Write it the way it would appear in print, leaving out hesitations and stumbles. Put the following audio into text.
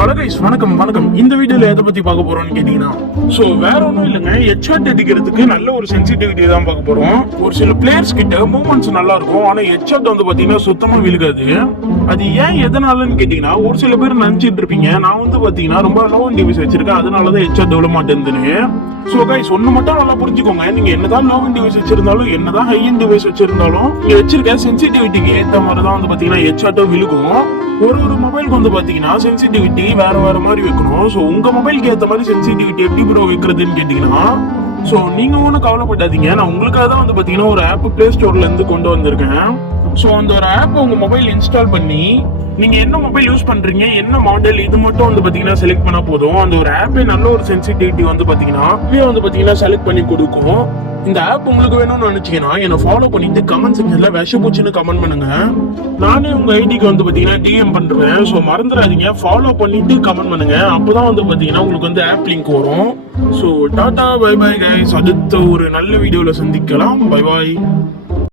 Hello guys, வணக்கம். இந்த வீடியோல எதை பத்தி பார்க்க போறோம்னு கேட்டீங்கன்னா, சோ வேற ஒன்றும் இல்லைங்க. ஹெட்ஷாட் அடிக்கிறதுக்கு நல்ல ஒரு சென்சிட்டிவிட்டி தான் பார்க்க போறோம். ஒரு சில பிளேயர்ஸ் கிட்ட மூவ்மெண்ட்ஸ் நல்லா இருக்கும், ஆனா ஹெட்ஷாட் வந்து பாத்தீங்கன்னா சுத்தமா விழுகாது. அது ஏன் எதனாலன்னு கேட்டீங்கன்னா, ஒரு சில பேர் நினைச்சிட்டு இருப்பீங்க, நான் வந்து பாத்தீங்கன்னா ரொம்ப லோ அண்ட் டிவைஸ் வச்சிருக்கேன், அதனாலதான் ஹெட்ஷாட் விழ மாட்டேங்குதுன்னு. சோ கைஸ், ஒண்ணு மட்டும் நல்லா புரிஞ்சுக்கோங்க. நீங்க என்னதான் லோ அண்ட் டிவைஸ் வச்சிருந்தாலும், என்னதான் ஹை அண்ட் டிவைஸ் வச்சிருந்தாலும், நீங்க வச்சிருக்க சென்சிட்டிவிட்டிக்கு ஏத்த மாதிரி தான் வந்து பாத்தீங்கன்னா ஹெட்ஷாட்டும் விழுகும். ஒரு மொபைலுக்கு வந்து பாத்தீங்கன்னா சென்சிட்டிவிட்டி வேற மாதிரி வைக்கணும். சோ உங்க மொபைலுக்கு ஏத்த மாதிரி சென்சிட்டிவிட்டி எப்படி ப்ரோ வைக்கிறதுன்னு கேட்டீங்கன்னா, சோ நீங்க ஒன்றும் கவலைப்படாதீங்க. நான் உங்களுக்காக தான் வந்து பாத்தீங்கன்னா ஒரு ஆப் பிளே ஸ்டோர்ல இருந்து கொண்டு வந்திருக்கேன். சோ அந்த ஒரு ஆப் உங்க மொபைல் இன்ஸ்டால் பண்ணி, நீங்க என்ன மொபைல் யூஸ் பண்றீங்க, என்ன மாடல், இது மட்டும் வந்து பாத்தீங்கன்னா செலக்ட் பண்ணா போதும். அந்த ஒரு ஆப்பே நல்ல ஒரு சென்சிட்டிவிட்டி வந்து பாத்தீங்கன்னா செலக்ட் பண்ணி கொடுக்கும். இந்த ஆப் உங்களுக்கு வேணும்னு நினைச்சீங்கன்னா என்ன ஃபாலோ பண்ணிட்டு கமெண்ட் செக்ஷன்ல விஷப்பூச்சின்னு கமெண்ட் பண்ணுங்க. நானே உங்க ஐடிக்கு வந்து பாத்தீங்கன்னா டிஎம் பண்றேன். ஸோ மறந்துடாதீங்க, ஃபாலோ பண்ணிட்டு கமெண்ட் பண்ணுங்க. அப்பதான் வந்து பாத்தீங்கன்னா உங்களுக்கு வந்து ஆப் லிங்க் வரும். So tata bye bye guys. அடுத்த ஒரு நல்ல வீடியோல சந்திக்கலாம். பை பாய்.